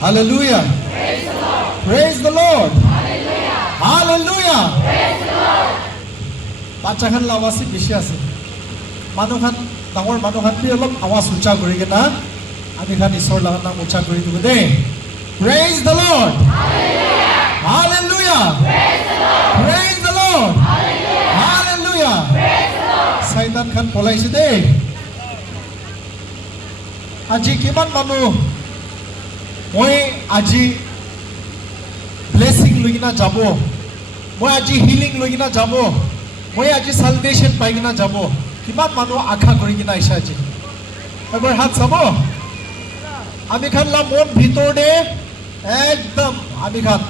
Hallelujah. Praise the Lord. Hallelujah. Bacakan lawasi bisyasi. Manuhan tangor manuhan pi olop awas uca kori kita. Ami kan isor lawan nang uca kori tu gede. Praise the Lord. Hallelujah. Praise the Lord. Hallelujah. Saitan kan polai side. Aji kiman manu. Moi aji blessing lugina jabo. Moi aji healing lugina jabo. Moi aji salvation paigina jabo. Kiman manu akha kori gina isha aji. Ebar hat sabo. Ami khan la mon bhitor de ekdom ami khan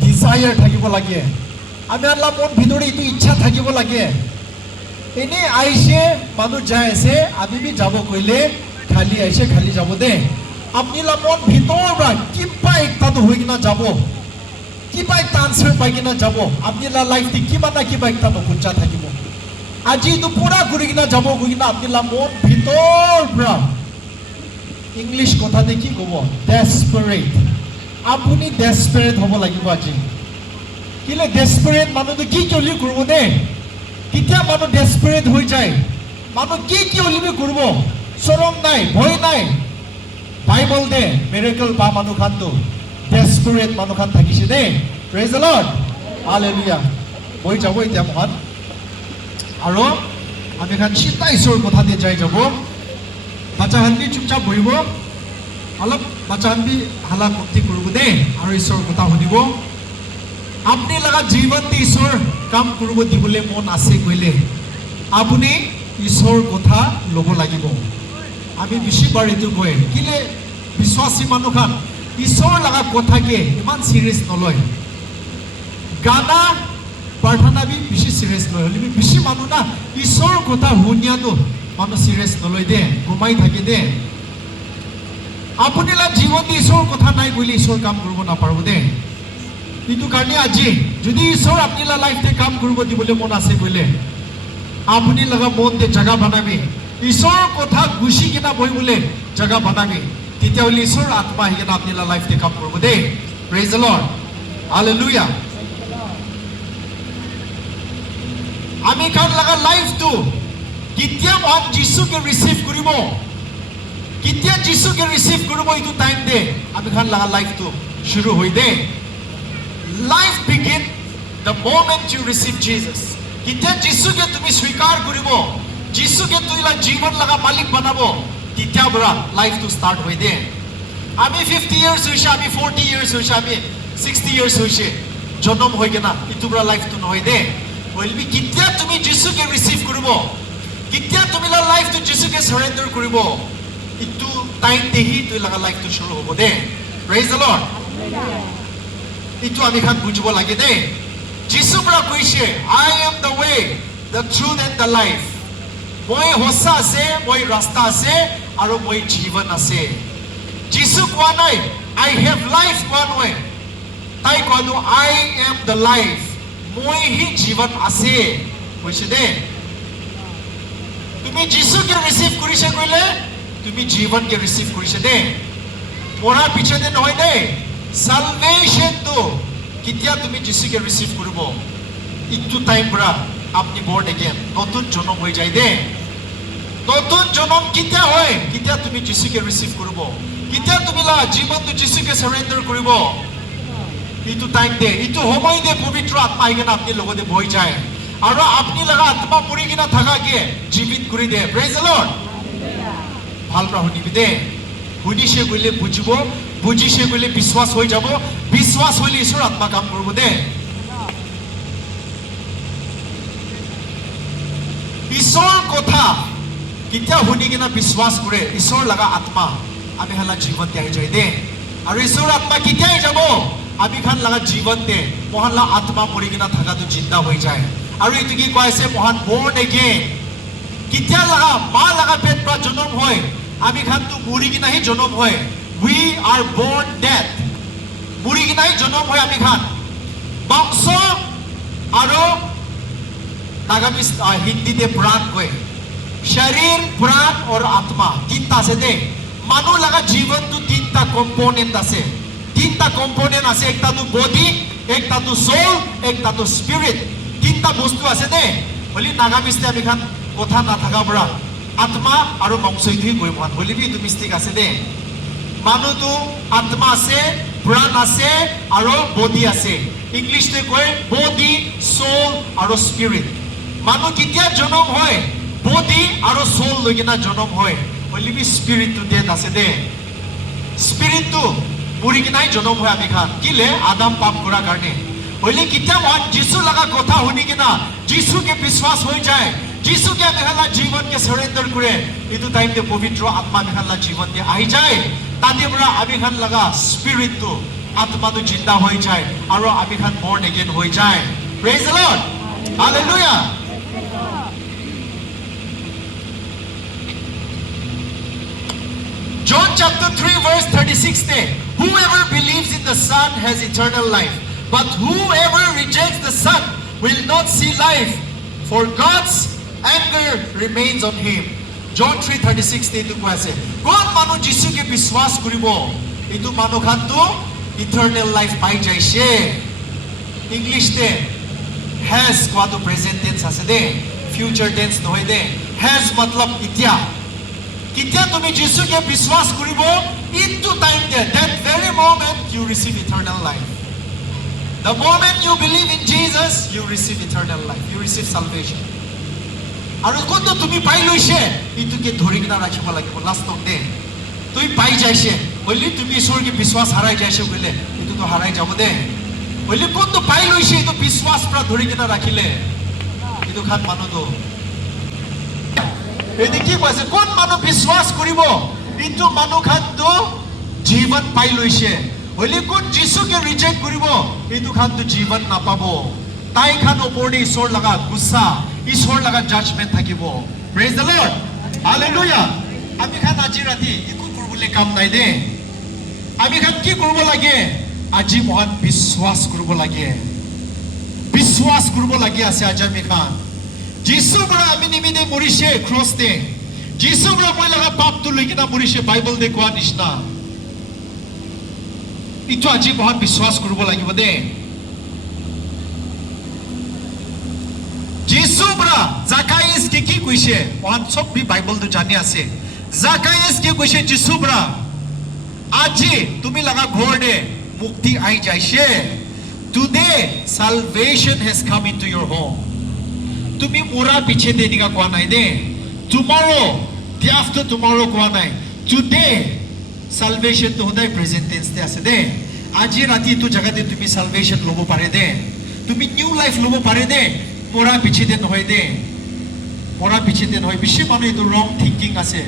desire thakibo lage. Ami khan la mon bhitor itu ichha thakibo lage. Ini aise manu jai ase ami bi jabo koile khali aise khali jabo de. Apni la mon bhitor ba kipa ekta to hoigina jabo. Kipa ekta answer paigina jabo. Apni la life ti kiba na kiba ekta to kuncha thakibo. Aji tu pura kurigina jabo koigina apni la mon bhitor bra. English kotha de ki kobo desperate. Apuni desperate hobo lagibo aji. Kile desperate manu to ki oli kurbo de. Kitia manu desperate hoi jai. Manu ki oli be kurbo. Sorong nai, bhoi nai. Bible de miracle pa manu khan to desperate manu khan thakise de. Praise the Lord. Hallelujah. Boi jabo itia mohan. Aro ami khan chita isor kotha de jai jabo. Bacha hanbi chupchap boibo. Alop bacha hanbi hala kopti kurbo de. Aro isor kotha hunibo. Apni laga जीवन ti isor kam kurbo dibole mon ase koile. Apuni isor kotha lobo lagibo. Ami bishi bari tu koe. Kile biswasi manu khan isor laga kotha ke iman serious noloy. Gana प्रार्थना भी बिशी serious noloy. Libi bishi manu na isor kotha hunya to manu serious noloy de. Gumai thake de. Apuni la जीवन ti isor kotha nai koile isor kam kurbo na parbo de. Itu karni aji jodi isor apni la life te kam kurbo dibole mon ase koile. Apuni laga mon te jaga banabi. Isor kotha gushi kina boi bole jaga banabi. Titia oli isor atma hi kina apni la life te kam kurbo de. Praise the Lord. Hallelujah. Ami khan laga life tu kitia mon Jisu ke receive kuribo. Kitia Jisu ke receive kuribo itu time de. Ami khan laga life tu shuru hoi de. Life begin the moment you receive Jesus. Kitia Jisu ke tumi swikar kuribo. Jisu ke tuila जीवन laga malik banabo. Titia bra life to start hoi de. Ami 50 years hoise, ami 40 years hoise, ami 60 years hoise. Jonom hoi gena itu bra life to hoi de. Will be kitia tumi Jisu ke receive kuribo. Kitia tumi la life to Jisu ke surrender kuribo. Itu time te hi tuila laga life to shuru hobo de. Praise the Lord. Itu ami khan bujibo lage de. Jisu bra koise I am the way, the truth and the life. Moi hosa ase, moi rasta ase, aro moi jivan ase. Jisu kwa nai I have life kwa noi. Tai kwa no I am the life. Moi hi jivan ase. Koise de. Tumi Jisu ke receive korise koile, tumi jivan ke receive korise de. Mora piche de noi de. Salvation to kitia tumi Jisu ke receive kuribo. Itu time bra apni born again. Notun jonom hoi jai de. Notun jonom kitia hoy. Kitia tumi Jisu ke receive kuribo. Kitia tumi la jiban tu Jisu ke surrender kuribo. Itu time de. Itu homoi de pavitra atma igena apni logo de boi jai. Aro apni laga atma puri gina thaka ke jivit kuri de. Praise the Lord. Bhal pra honi bide. Huni she goile bujibo. বুজি সে গলে বিশ্বাস হৈ যাব বিশ্বাস হইলে ঈশ্বর আত্মা কাম করব দে ঈশ্বর কথা কিটা শুনি কিনা বিশ্বাস করে ঈশ্বর লাগা আত্মা আমি হালা জীবন তে আই যায় দে আর ঈশ্বর আত্মা কিটা আই যাব আমি খান লাগা জীবন তে মহালা আত্মা মরি কিনা থাকা তো জিন্দা হৈ যায় আর এটো কি কইছে মহান born again কিটা লাগা মা লাগা পেট পা জন্ম হয় আমি খান তো মরি কিনা হি জন্ম হয় We are born dead. Muri ki nahi jonom hoy ami khan. Bangso aro Nagamis Hindi de pran koy. Sharir, pran और आत्मा तीन ता से दे. मानो लगा जीवन तो तीन ता তিনটা কম্পোনেন্ট আছে তিনটা কম্পোনেন্ট আছে একটা তো বডি একটা তো সোল একটা তো স্পিরিট তিনটা বস্তু আছে দে বলি নাগামিস্তে আমি খান কথা না থাকা পৰা আত্মা আৰু মংসইধি গৈ মান বলিবি তুমি মিষ্টিক আছে দে মানুহটো আত্মা আছে প্ৰাণ আছে আৰু বডি আছে ইংলিশতে কয় বডি সোল আৰু স্পিৰিট মানুহ কেতিয়া জনম হয় বডি আৰু সোল লৈ কিনা জনম হয় বলিবি স্পিৰিটটো ডেড আছে দে স্পিৰিটটো মৰি কিনাই জনম হয় আমি খান কিলে আদাম পাপ কৰাৰ কাৰণে বলি কেতিয়া মন যিশু লগা কথা শুনি কিনা যিশুকে বিশ্বাস হৈ যায় যিশুকে আমি খালা জীৱনকে সৰেন্ডাৰ কৰে এইটো টাইমতে পবিত্ৰ আত্মা আমি খালা জীৱনতে আহি যায় তাতে পৰা আমি খান লগা স্পিৰিটটো আত্মাটো জিন্দা হৈ যায় আৰু আমি খান বৰ্ন এগেইন হৈ যায় praise the lord hallelujah John chapter 3 verse 36 say, whoever believes in the Son has eternal life, but whoever rejects the Son will not see life, for God's anger remains on him. John 3:36 te tu koise. Kon manu Jisu ke biswas koribo, etu manu khan tu eternal life pai jaise. English te has ko to present tense ase de, future tense noy de. Has matlab itya. Kitya tumi Jisu ke biswas koribo, into time there, that very moment you receive eternal life. The moment you believe in Jesus, you receive eternal life. You receive salvation. Aru kondo tumi pai loise, itu ke dhori kina rakhibo lagibo last of day. Tumi pai jaise, boli tumi ishor ke biswas harai jaise bole, itu to harai jabo de. Boli kondo pai loise, itu biswas pra dhori kina rakhile. Itu khan manu to. Edi ki koise, kon manu biswas koribo, itu manu khan to jivan pai loise. Boli kon Jisu ke reject koribo, itu khan to jivan napabo. Tai khan opor de ishor laga gussa, ishor laga judgment thakibo. Praise the Lord. Hallelujah. Ami khan aji rati iku korbole kam nai de. Ami khan ki korbo lage? Aji mohan biswas korbo lage. Biswas korbo lage ase aji ami khan. Jisu bra ami nimide morise cross de. Jisu bra moi laga pap tu lekina morise Bible de koa nishna. Itu aji mohan biswas korbo lagibo de. Jisu bra Zacchaeus ke ki koise on sob bi Bible to jani ase Zacchaeus ke koise Jisu bra aji tumi laga ghor de mukti ai jaise today salvation has come into your home tumi mura piche de diga kwa nai de tomorrow day after tomorrow kwa nai today salvation to hodai present tense te ase de aji rati tu jaga de tumi salvation lobo pare de tumi new life lobo pare de Mora piche de noy de. Mora piche de noy. Bishi manu itu wrong thinking ase.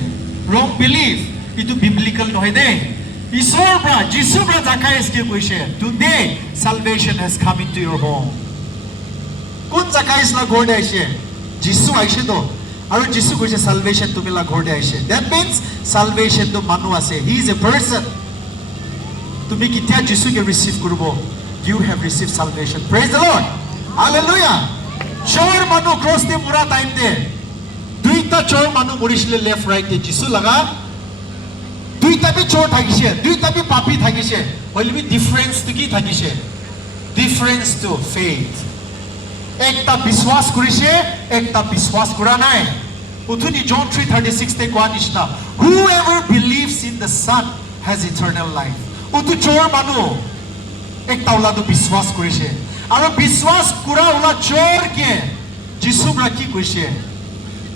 Wrong belief. Itu biblical noy de. Isor bra, Jisu bra Zacchaeus ke koise. Today salvation has come into your home. Kun Zacchaeus la ghor de aise. Jisu aise to. Aru Jisu koise salvation tumi la ghor de aise. That means salvation to manu ase. He is a person. Tumi kitya Jisu ke receive koribo. You have received salvation. Praise the Lord. Hallelujah. Chor manu cross de mura time de duita chor manu morisile left right de Jisu laga duita bi chor thagise duita bi papi thagise will be difference to ki thagise difference to faith ekta biswas korise ekta biswas kora nai uthuni John 3:36 te koa nishna whoever believes in the Son has eternal life utu chor manu ekta ola to biswas korise Aro biswas kura ula chor ke Jisu bra ki koise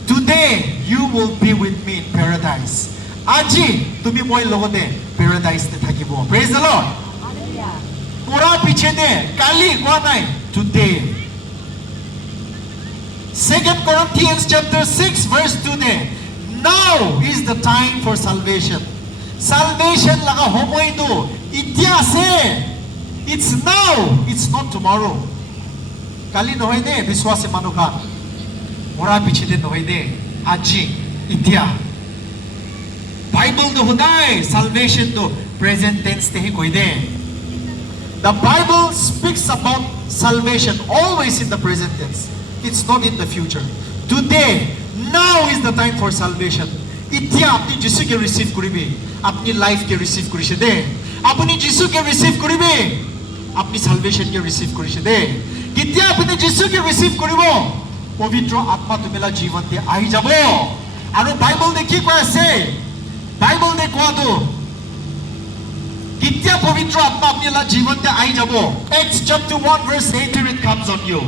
today you will be with me in paradise aji tumi moi logote paradise te thakibo praise the Lord pura piche de kali kwa nai today 2 Corinthians chapter 6 verse 2 de now is the time for salvation laga homoi do itya se It's now, it's not tomorrow. Kali noy de biswas se manu ka. Mora piche de noy de aji itya. Bible do hodai salvation do present tense te hi koi de. The Bible speaks about salvation always in the present tense. It's not in the future. Today, now is the time for salvation. ইতিয়া আপনি যিশুকে receive করিবে আপনি লাইফকে receive করিছে দে আপনি যিশুকে receive করিবে আপনি সালভেশনকে রিসিভ করিছে দে কেতিয়া আপনি যিশুকে রিসিভ করিব পবিত্র আত্মা তুমিলা জীবনতে আহি যাব আৰু বাইবেল দে কি কৈ আছে বাইবেল দে কোৱাটো কেতিয়া পবিত্র আত্মা আপনার জীবনতে আই যাব Acts chapter 1 verse 8 it comes on you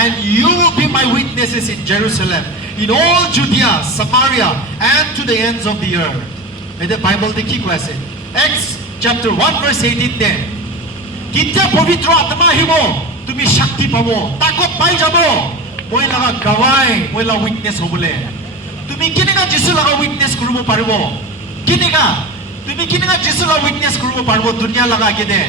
and you will be my witnesses in Jerusalem in all Judea Samaria and to the ends of the earth এই বাইবেল তে কি কৈ আছে Acts chapter 1 verse 18 তে কেতিয়া পবিত্র আত্মা আহিব তুমি শক্তি পাব তাকত পাই যাব মই লাগা গৱাই মই লাগা উইটনেস হবলে তুমি কেনেকা যিশু লাগা উইটনেস কৰিব পাৰিব কেনেকা তুমি কিনেকা যিশুলা উইটনেস কৰিব পাৰিব দুনিয়া লাগা কেনে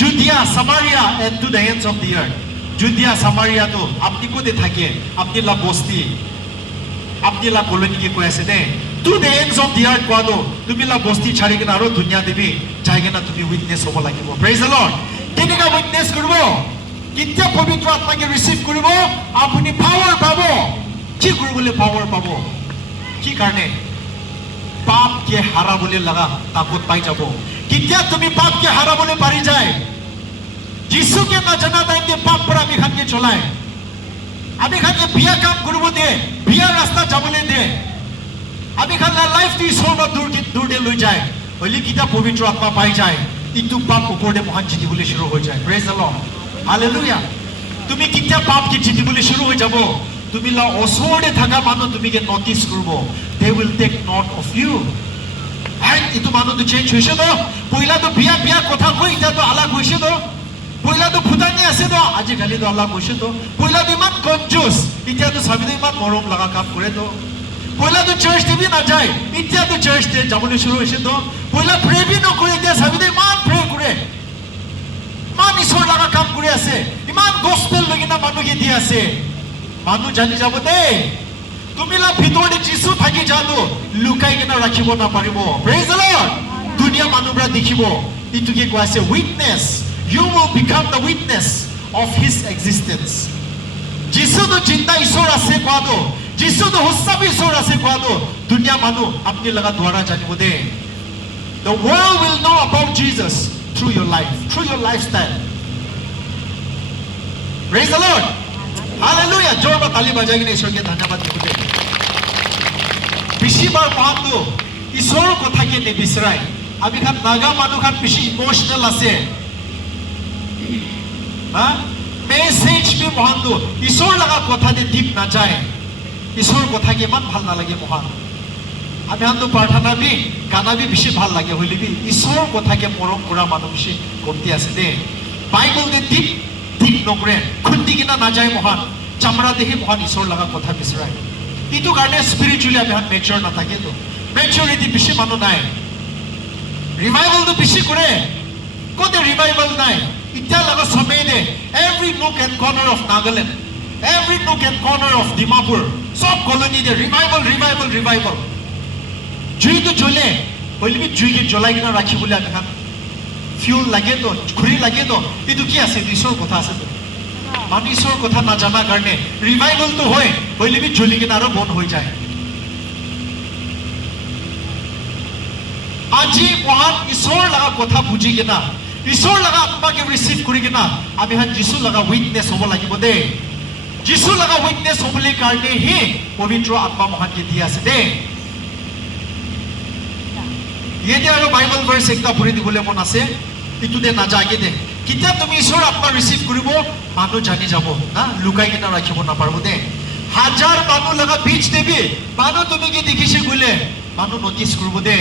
Judea Samaria and to the ends of the earth Judea Samaria তো আপনি কোতে থাকে আপনি লা বস্তি আপনি লা কলোনি কে কৈ আছে নে to the ends of the earth কোৱাটো তুমি লা বস্তি ছাড়ি কিনা আৰু দুনিয়া দেবি যাই কিনা তুমি উইটনেস হ'ব লাগিব প্ৰেজ দ্য লৰ্ড কেনেকা উইটনেস কৰিব কেতিয়া পবিত্ৰ আত্মাকে ৰিসিভ কৰিব আপুনি পাৱাৰ পাব কি কৰিবলৈ পাৱাৰ পাব কি কাৰণে पाप के हारा बोले लगा ताकत पाई जाबो कित्या तुम्ही पाप के हारा बोले पारी जाए जिसु के ना जना टाइम के पाप पर आमी खान के चलाए आमी खान के बिया काम करबो दे बिया रास्ता जाबले दे आमी खान ला लाइफ ती सोना दूर दे लई जाए ओली किता पवित्र आत्मा पाई जाए इतु पाप ऊपर दे महान चिति बोले शुरू हो जाए प्रेज द लॉर्ड हालेलुया तुम्ही कित्या पाप की चिति बोले शुरू हो जाबो তুমি লা ওচৰতে থাকা মানুহ তুমি কে নটিস কৰিব they will take note of you and ইটো মানুহটো চেঞ্জ হৈছে তো পইলা তো বিয়া বিয়া কথা কৈ ইটা তো আলাগ হৈছে তো পইলা তো ফুটানি আছে তো আজি কালি তো আলাগ হৈছে তো পইলা তো ইমান কনজুস ইটা তো সাবিদে ইমান মৰম লগা কাম কৰে তো পইলা তো চাৰ্চ টিভি না যায় ইটা তো চাৰ্চ তে যাবলৈ শুৰু হৈছে তো পইলা প্ৰে বি নকৰে ইটা সাবিদে ইমান প্ৰে কৰে ইমান ঈশ্বৰ লগা কাম কৰি আছে ইমান গস্পেল লগিনা মানুহকে দি আছে মানুহ জানি যাব দে তুমিলা ভিতৰতে যিশু থাকি যাতো লুকাই কিনা ৰাখিব না পাৰিব প্ৰেজ দ্য লৰ্ড দুনিয়া মানুহৰা দেখিব ইটোকে কৈ আছে witness you will become the witness of his existence যিশু তো চিন্তা ঈশ্বৰ আছে কোৱাটো যিশু তো সঁচাই ঈশ্বৰ আছে কোৱাটো দুনিয়া মানুহ আপুনি লগা দ্বাৰা জানিব দে the world will know about Jesus through your life through your lifestyle praise the Lord hallelujah जोर में ताली बजाएंगे ईश्वर के धन्यवाद देते पिछली बार मान दो ईश्वर को था के नहीं बिसराए अभी खान नागा मानो खान पिछली इमोशनल आसे हाँ मैसेज भी मान दो ईश्वर लगा को था दे डीप ना जाए ईश्वर को था के मन भाल ना लगे महान अभी हम तो प्रार्थना भी गाना भी पिछली भाल लगे होली भी ईश्वर को था के मोरम पूरा मानो पिछली कोमती आसे दे बाइबल दे डीप ঠিক নকৰে খুন্দি কিনা না যায় মহান চামৰা দেখি মহান ঈশ্বৰ লগা কথা বিচৰাই ইটো কাৰণে স্পিৰিচুৱেলি আমি মেচুৰ না থাকে তো মেচুৰিটি বেছি মানুহ নাই ৰিভাইভেল তো বেছি কৰে কোতে ৰিভাইভেল নাই ইতিয়া লগা সময় দে every nook and corner of Nagaland every nook and corner of Dimapur সব কলনি দে ৰিভাইভেল ৰিভাইভেল ৰিভাইভেল জুইটো জ্বলে হলিবি জুইকে জ্বলাই কিনা ৰাখিবলৈ আমি খান fuel lage to khuri lage to idu ki ase ishor kotha ase to manu ishor kotha na jana karne revival to hoy hoile bi joli ke aro bon hoi jay aji mohan ishor laga kotha buji ke na ishor laga atma ke receive kori ke na ami han jisu laga witness hobo lagibo de jisu laga witness hobole karne hi pavitra atma mohan ke di ase de ये आरो Bible verse एकटा पढि दिबले मन আছে ইতুতে না জাগে দে কিতা তুমি ঈশ্বৰ আত্মা ৰিসিভ কৰিব মানুহ জানি যাব না লুকাই কিনা ৰাখিব না পাৰবো দে হাজাৰ মানুহ লগা বিচ দেবি মানুহ তুমি কি দেখিছে গলে মানুহ নটিস কৰিব দে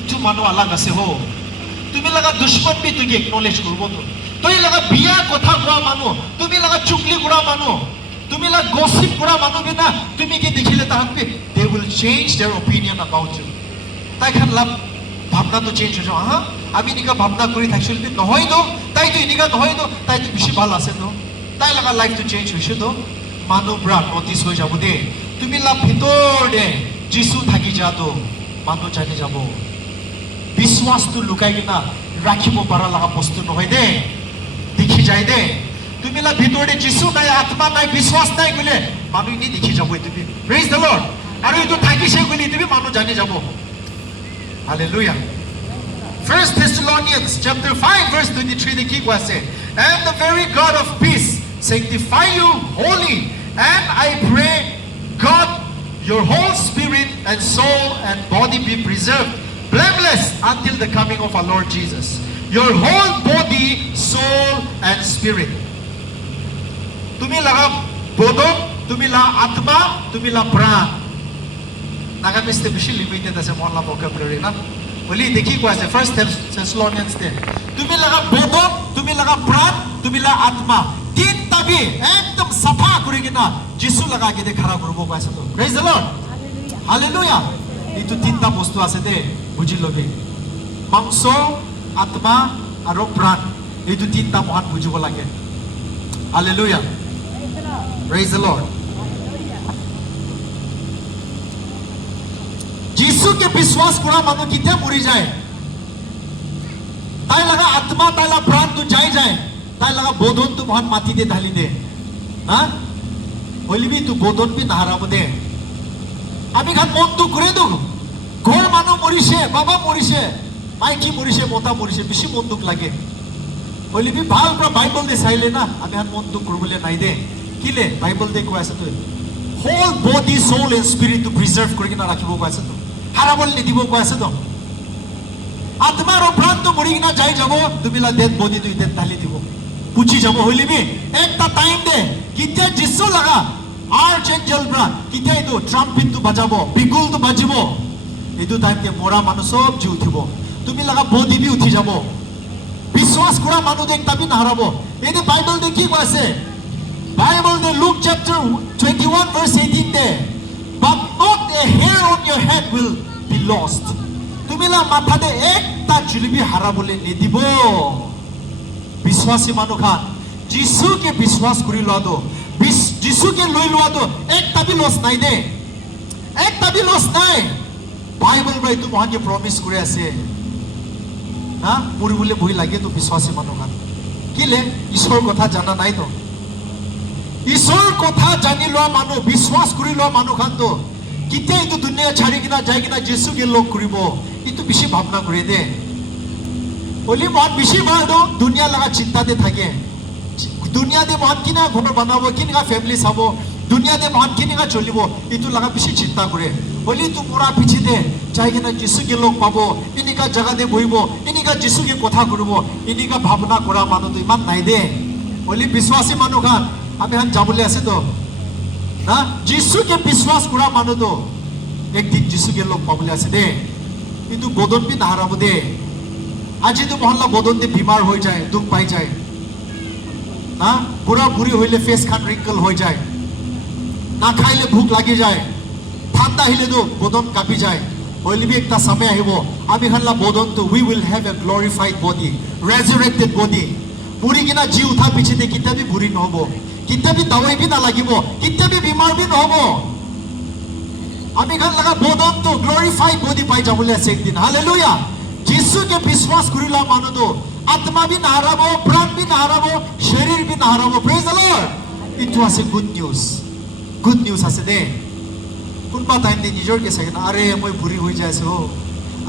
ইতু মানুহ আলাগ আছে হো তুমি লগা দুশ্মন বি তুই একনলেজ কৰিব তো তুই লগা বিয়া কথা কোৱা মানুহ তুমি লগা চুকলি কৰা মানুহ তুমি লগা গসিপ কৰা মানুহ বিনা তুমি কি দেখিলে তাহাঁতে they will change their opinion about you তাই খান লাভ ভাবনা তো চেঞ্জ হৈ যাও হ্যাঁ আমি নিকা ভাবনা কৰি থাকছিল নহয় তো তাই তো ইনিকা নহয় তো তাই তো বেশি ভাল আছে তো তাই লগা লাইফ তো চেঞ্জ হৈছে তো মানুহ ব্ৰা নটিস হৈ যাব দে তুমি লাভ ভিতৰ দে যিশু থাকি যা তো মানুহ জানি যাব বিশ্বাস তো লুকাই কিনা ৰাখিব পাৰা লগা বস্তু নহয় দে দেখি যায় দে তুমি লাভ ভিতৰ দে যিশু নাই আত্মা নাই বিশ্বাস নাই গলে মানুহ নি দেখি যাব তুমি প্ৰেজ দ্য লৰ্ড আৰু এইটো থাকিছে বুলি তুমি মানুহ জানি যাব Hallelujah 1 Thessalonians chapter 5 verse 23 the key was said and the very God of peace sanctify you wholly and I pray God your whole spirit and soul and body be preserved blameless until the coming of our Lord Jesus your whole body soul and spirit tumi laga bodon tumi la atma tumi la pran nagamiste bishi limited ase mon la vocabulary na boli dekhi ko ase 1 Thessalonians te tumi laga bodon tumi laga pran tumi la atma tin tabi ekdom safa kori kina jisu laga ke de khara korbo ko ase to praise the Lord hallelujah itu tinta bostu ase de bujilobe mangso atma aro pran itu tinta mohan bujibo lage hallelujah praise the Lord जिसु के विश्वास करा मानो कितने मरी जाए ताई लगा आत्मा ताई लगा प्राण तो जाए जाए ताई लगा बोधन तो बहुत माती दे ढाली दे हाँ बोली भी तू बोधन भी नहारा बदे अभी खान मन तो करे दो घोर मानो मरी से बाबा मरी से माइकी मरी से मोटा मरी से बिशी मन दुख लगे बोली भी भाल पर बाइबल दे साइले ना अभी खान मन दुख करो बोले नहीं दे किले बाइबल दे को ऐसा तो whole body soul and spirit to preserve करके ना रखिबो को ऐसा तो हाराबल नि दिबो को ऐसा तो आत्मा रो प्राण तो मरी ना जाई जाबो तुमिला डेथ बॉडी तो इते ढाली दिबो पूछी जाबो होली भी एकटा टाइम दे किते जिसु लगा आर्चएंजल ब्रा किते तो ट्रम्पेट तो बजाबो बिगुल तो बजिबो एदु टाइम के मोरा मानु सब जी उठिबो तुमि लगा बॉडी भी उठी जाबो विश्वास करा मानु दे एकटा भी ना हाराबो एदे बाइबल दे की कइसे Bible the Luke chapter 21 verse 18 there but not a hair on your head will be lost tumila matha de ekta chilibi hara bole ne dibo biswasi manu khan jisu ke biswas kori lo do jisu ke loi lo do ekta bi loss nai de ekta bi loss nai Bible bai tu mohan ye promise kore ase ha puri bole boi lage to biswasi manu khan kile ishor kotha jana nai to ईश्वर कथा जानी लो मानो विश्वास करी लो मानो खान तो किते इतो दुनिया छाड़ी किना जाए किना जिसु के लोग करिबो इतो बिशी भावना करे दे बोली बहुत बिशी बार दो दुनिया लगा चिंता दे थाके दुनिया दे बहुत किना घर बनाबो किना फैमिली साबो दुनिया दे बहुत किना चलिबो इतो लगा बिशी चिंता करे बोली तू पूरा पीछे दे जाए किना जिसु के लोग पाबो इनिका जगह दे बहिबो इनिका जिसु के कथा करिबो इनिका भावना करा मानो तो इमान नाइ दे बोली विश्वासी मानो खान আমি হান যাবলে আছে তো না যিশুকে বিশ্বাস করা মানু তো একদিন যিশুকে লোক পাবলে আছে দে কিন্তু বদন বি নাহারাব দে আজি তো মহল্লা বদন দে বিমার হয়ে যায় দুঃখ পাই যায় না বুড়া বুড়ি হইলে ফেস খান রিঙ্কল হয়ে যায় না খাইলে ভুক লাগি যায় ঠান্ডা হইলে তো বদন কাঁপি যায় হইলে বি একটা সময় আহিব আমি হানলা বদন তো we will have a glorified body resurrected body বুড়ি কিনা জি উঠা পিছে দে কিতা বি বুড়ি নহব कितने भी दवाई भी ना लगिबो कितने भी बीमार भी নহবো আমি খান লাগা বদন তো গ্লোরিফাইড বডি পাই যাবলে আছে একদিন হালেলুয়া যিশুকে বিশ্বাস করিলা মানু তো আত্মা भी না হারাবো প্রাণ भी না হারাবো শরীর भी না হারাবো praise the Lord it was a good news আছে দে কোনবা টাইম দে নিজর কে সাগে না আরে মই বুড়ি হই যাইছো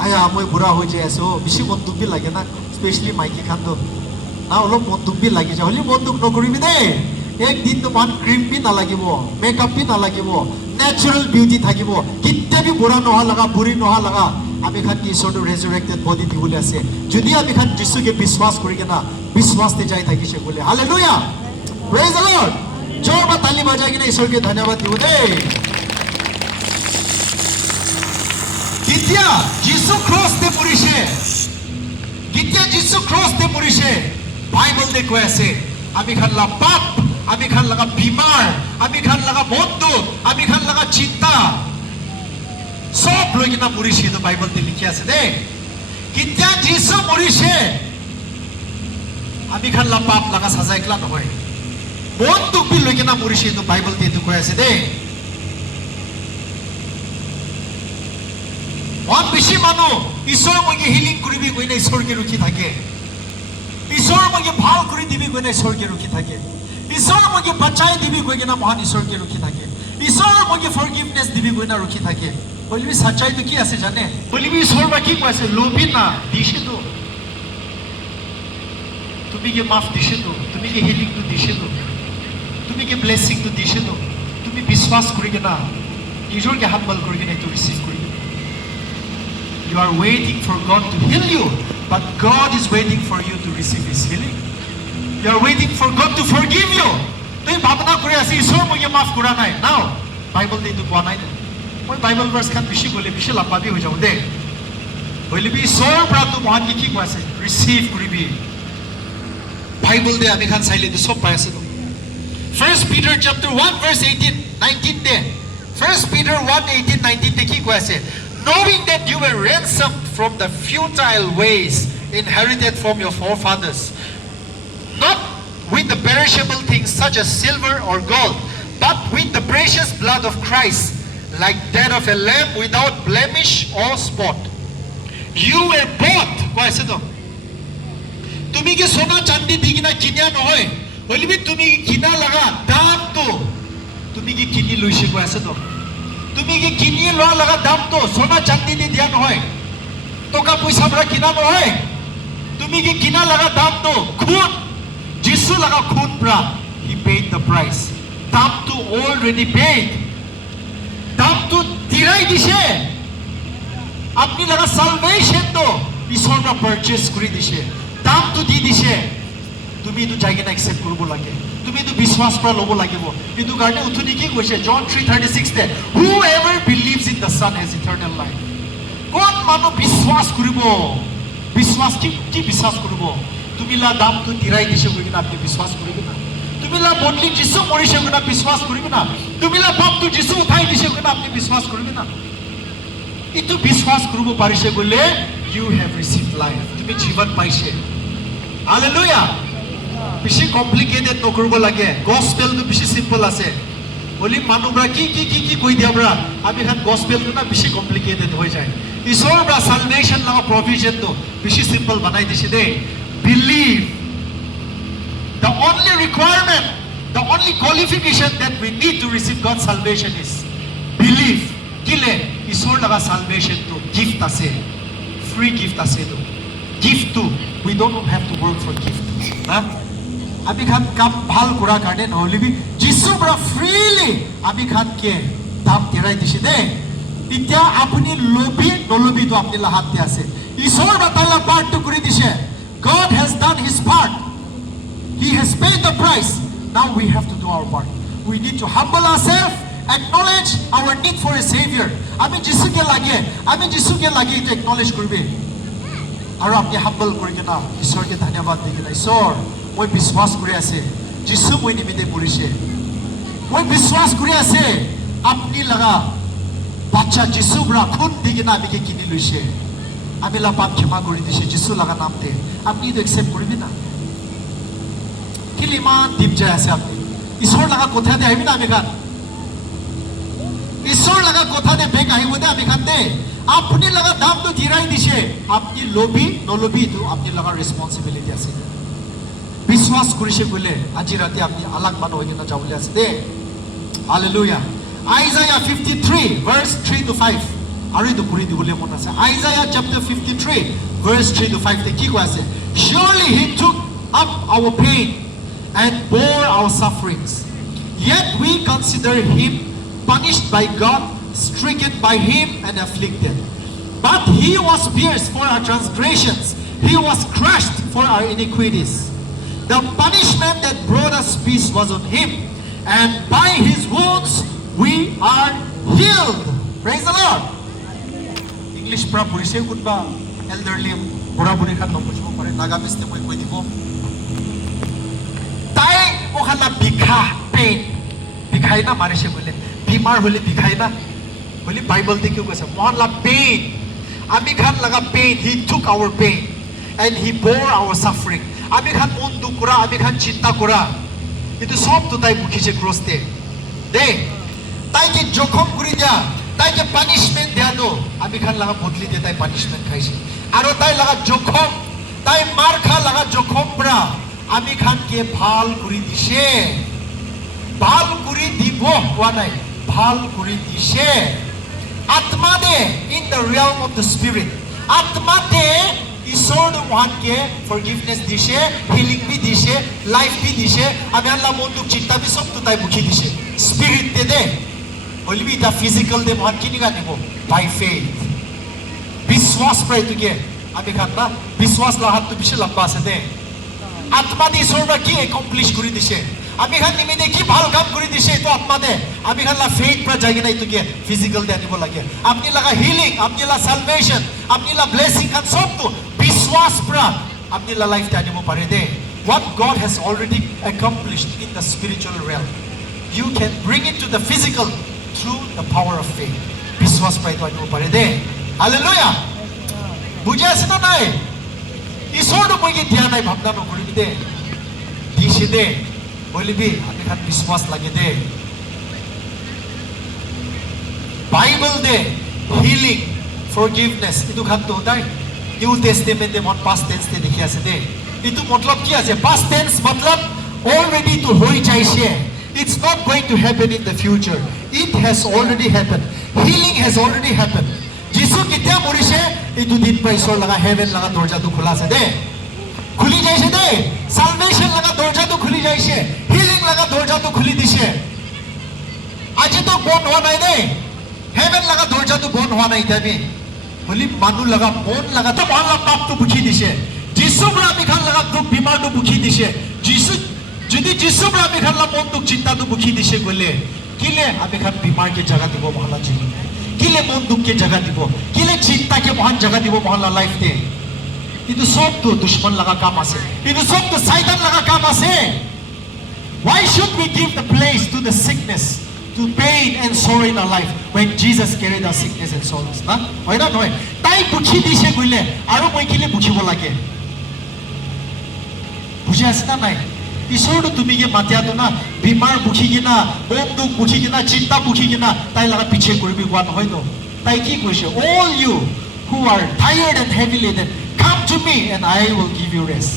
আয়া মই বুড়া হই যাইছো বেশি বন্দুক भी লাগে না স্পেশালি মাইকি খান তো না হলো বন্দুক भी লাগি যায় হলি বন্দুক নকরিবি দে एक दिन तो मान क्रीम भी ना लगिबो मेकअप भी ना लगिबो नेचुरल ब्यूटी থাকিবো कितने भी बुरा नहा लगा बुरी नहा लगा আমি খান কি ঈশ্বর রেজারেক্টেড বডি দিবলে আছে যদি আমি খান যিশুকে বিশ্বাস করি কেনা বিশ্বাস তে যাই থাকিছে বলে হালেলুয়া প্রেজ দ্য লর্ড জোর বা তালি বাজাই কিনা ঈশ্বরকে ধন্যবাদ দিব দে কিতিয়া যিশু ক্রস তে মরিছে কিতিয়া যিশু ক্রস তে মরিছে বাইবেল তে কয় আছে আমি খান লা পাপ আমি খান লাগা বিমার আমি খান লাগা বন্ধু আমি খান লাগা চিন্তা সব লই কিনা মরিছে তো বাইবেল তে লিখি আছে দে কিতিয়া যিশু মরিছে আমি খান লা পাপ লাগা সাজা একলা নহয় বন্ধু বি লই কিনা মরিছে তো বাইবেল তে তো কয় আছে দে বহুত বেশি মানু ঈশ্বর মগে হিলিং করিবি কইনা ঈশ্বরকে রুখি থাকে ঈশ্বর মগে ভাল কৰি দিবি কইনা ঈশ্বৰকে ৰুখি থাকে ঈশ্বৰ মগে বাঁচাই দিবি কই কিনা মহান ঈশ্বৰকে ৰুখি থাকে ঈশ্বৰ মই ফৰগিভনেছ দিবি গইনা ৰখি থাকে বলিবি সচ্চাইটো কি আছে জানে বলিবি ঈশ্বৰ বা কি কৈছে লোভি না দিছে তো তুমি কি মাফ দিছে তো তুমি কি হিলিং তো দিছে তো তুমি কি ব্লেসিং তো দিছে তো তুমি বিশ্বাস কৰি কিনা নিজৰকে হাম্বল কৰি কিনা to receive কৰি you are waiting for God to heal you but God is waiting for you to receive his healing you are waiting for God to forgive you তুমি ভাবনা কৰি আছে ঈশ্বৰ মই মাফ কৰা নাই নাও বাইবেল দিটো কোৱা নাই মই বাইবেল ভাৰ্স খান বেছি গলে বেছি লাপাবি হৈ যাও দে হইলিবি ঈশ্বৰ প্ৰাটো মহান কি কৈছে ৰিসিভ কৰিবি বাইবেল দে আমি খান চাইলে সব পাই আছে 1 Peter chapter 1 verse 18 19 De 1 Peter 1:18-19 te ki koise knowing that you were ransomed from the futile ways inherited from your forefathers not with the perishable things such as silver or gold but with the precious blood of Christ like that of a lamb without blemish or spot you were bought koise to tumi ki sona chandi digina kinya nohoy bolibi tumi ki kina laga dam to তুমি কি কিনি লৈছে কৈছে তো তুমি কি কিনি লোৱা লগা দাম তো সোনা চাঁদি দি দিয়া নহয় টকা পইচা পৰা কিনা নহয় তুমি কি কিনা লগা দাম তো খুন যিশু লগা খুন পৰা he paid the price দাম তো already paid দাম তো দিৰাই দিছে আপনি লগা সালভেশন তো ঈশ্বৰ পৰা পাৰচেজ কৰি দিছে দাম তো দি দিছে তুমি তো জায়গা না একসেপ্ট কৰিব লাগে তুমি তো বিশ্বাস কৰা লব লাগিব কিন্তু কাৰণে উঠনি কি কৈছে জন 3:36 তে whoever believes in the son has eternal life কোন মানুহ বিশ্বাস কৰিব বিশ্বাস কি বিশ্বাস কৰিব তুমি লা দাম তো দিৰাই দিছে বুলি না আপনি বিশ্বাস কৰিব না তুমি লা বদলি যিশু মৰিছে বুলি না বিশ্বাস কৰিব না তুমি লা পাপ তো যিশু উঠাই দিছে বুলি না আপনি বিশ্বাস কৰিব না ইটো বিশ্বাস কৰিব পাৰিছে গলে you have received life তুমি জীবন পাইছে হালেলুয়া বেশি কমপ্লিকেটেড নকৰিব লাগে গসপেলটো বেশি সিম্পল আছে বলি মানুহৰা কি কই দিয়াবৰা আমি খান গসপেলটো না বেশি কমপ্লিকেটেড হৈ যায় ঈশ্বৰ বা সালভেশন লা প্রভিজন তো বেশি সিম্পল বানাই দিছে they believe the only requirement the only qualification that we need to receive God's salvation is believe কিলে ঈশ্বৰ লগা সালভেশন তো গিফট আছে ফ্রি গিফট আছে তো gift to we don't have to work for gift ha আমি খান কাম ভাল কৰা কাৰণে নহলিবি যিশু পৰা ফ্ৰীলি আমি খান কে দাম দিৰাই দিছে দে এতিয়া আপুনি লবি নলবি তো আপুনি হাতে আছে ঈশ্বৰ বাতালা পাৰ্ট তো কৰি দিছে God has done his part he has paid the price now we have to do our part we need to humble ourselves acknowledge our need for a savior আমি যিশুকে লাগে to acknowledge কৰিবে আৰু আপনি হাম্বল কৰি কিনা ঈশ্বৰকে ধন্যবাদ দি কিনা ঈশ্বৰ মই বিশ্বাস কৰি আছে যিশু মই নিমিতে পৰিছে মই বিশ্বাস কৰি আছে আপনি লগা বাচ্চা যিশু ব্ৰা খুন দি কিনা আমি কিনি লৈছে আমি লা পাপ ক্ষমা কৰি দিছে যিশু লগা নামতে আপনি তো একসেপ্ট কৰিবি না কিলিমান দীপ যায় আছে আপনি ঈশ্বৰ লগা কথা দে আহিবি না আমি খান ঈশ্বৰ লগা কথা দে বেক আহিব দে আমি খান দে আপনি লগা দাম তো দিৰাই দিছে আপনি লবি নলবি তো আপনি লগা ৰেসপন্সিবিলিটি আছে বিশ্বাস কৰিছে বলে আজি ৰাতি আপনি আলাক মান হৈ কিনা যাবলৈ আছে দে হালেলুয়া আইজায়া 53 verse 3 to 5 আৰু ইটো পঢ়ি দিবলৈ মন আছে আইজায়া chapter 53 verse 3 to 5 তে কি কৈ আছে surely he took up our pain and bore our sufferings yet we consider him punished by God stricken by him and afflicted but he was pierced for our transgressions he was crushed for our iniquities the punishment that brought us peace was on him and by his wounds we are healed praise the Lord English pra purise kunba elderly bura buri khan nopujbo pare nagamis te moi koi dibo tai okhala bikha pain bikhai na marise bole bimar hole bikhai na bole bible te kyo koise mohla pain ami khan laga pain he took our pain and he bore our suffering আমি খান মন দুখ কৰা আমি খান চিন্তা কৰা এটো সব তো তাই মুখিছে ক্ৰসতে দে তাই কি জখম কৰি দিয়া তাই যে পানিশমেন্ট দিয়া নো আমি খান লাগা বদলি দে তাই পানিশমেন্ট খাইছে আৰু তাই লাগা জখম তাই মাৰ খা লাগা জখম পৰা আমি খান কে ভাল কৰি দিছে ভাল কৰি দিব কোৱা নাই ভাল কৰি দিছে আত্মা দে in the realm of the spirit আত্মা দে ঈশ্বৰ মহানকে ফৰগিভনেছ দিছে হিলিং বি দিছে লাইফ বি দিছে আমি আল্লাহ মনটোক চিন্তা বি সব তাই মুখি দিছে স্পিৰিট দে বলিবি এটা ফিজিক্যাল দে মহান কিনি গানিব বাই ফেইথ বিশ্বাস প্ৰায় তুগে আমি খান না বিশ্বাস লাহাতটো বেছি লম্বা আছে দে আত্মা দি ঈশ্বৰ বা কি একমপ্লিশ কৰি দিছে আমি খান নিমিতে কি ভাল কাম কৰি দিছে এইটো আত্মা দে আমি খান লা ফেইথ পৰা জায়গা নাই তুগে ফিজিক্যাল দে আনিব লাগে আপনি লাগা হিলিং আপনি লা সালভেশন আপনি লা ব্লেসিং খান সব তো বিশ্বাস পৰা আপনি লা লাইফ আনিব পাৰে দে what God has already accomplished in the spiritual realm you can bring it to the physical through the power of faith বিশ্বাস পৰা তো আনিব পাৰে দে Hallelujah. বুঝে আছে না নাই ঈশ্বৰটো মই কি ধ্যান নাই ভাবনা নকৰিবি দে দিছে দে বলিবি আমি খান বিশ্বাস লাগে দে বাইবেল দে হিলিং ফৰগিভনেছ ইটো খান তো তাই নিউ টেষ্টামেণ্ট দে মন পাষ্ট টেন্স দে দেখি আছে দে ইটো মতলব কি আছে পাষ্ট টেন্স মতলব অলৰেডি তো হৈ যাইছে it's not going to happen in the future it has already happened healing has already happened যিশু কেতিয়া মৰিছে এইটো দিন পৰা ঈশ্বৰ লগা হেভেন লগা দৰজাটো খোলা আছে দে খুলি যাইছে দে সালভেশন লগা দৰজাটো খুলি যাইছে হিলিং লগা দৰজাটো খুলি দিছে আজি তো বন্ধ হোৱা নাই দে হেভেন লগা দৰজাটো বন্ধ হোৱা নাই দেবি বলি মানুহ লগা মন লগা তো ভাল পাপটো বুখি দিছে যিশু পৰা আমি খান লগা দুখ বিমাৰটো বুখি দিছে যিশু যদি যিশু পৰা আমি খান লগা মনটো চিন্তাটো বুখি দিছে গলে কিলে আমি খান বিমাৰকে জাগা দিব ভাল আছে কিলে মন দুখকে জাগা দিব কিলে চিন্তাকে মহান জাগা দিব মহল্লা লাইফ দে কিন্তু সব তো দুশ্মন লাগা কাম আছে কিন্তু সব তো শয়তান লাগা কাম আছে why should we give the place to the sickness to pain and sorrow in our life when Jesus carried our sickness and sorrows না হয় না নয় তাই বুঝি দিছে কইলে আৰু মই কিলে বুঝিব লাগে বুঝি আছে না নাই ঈশ্বৰটো তুমি কি মাতিয়াটো না বিমাৰ বুখি কিনা বন্ধু বুখি কিনা চিন্তা বুখি কিনা তাই লাগা পিছে কৰিবি কোৱা নহয় ন তাই কি কৈছে all you who are tired and heavy laden come to me and I will give you rest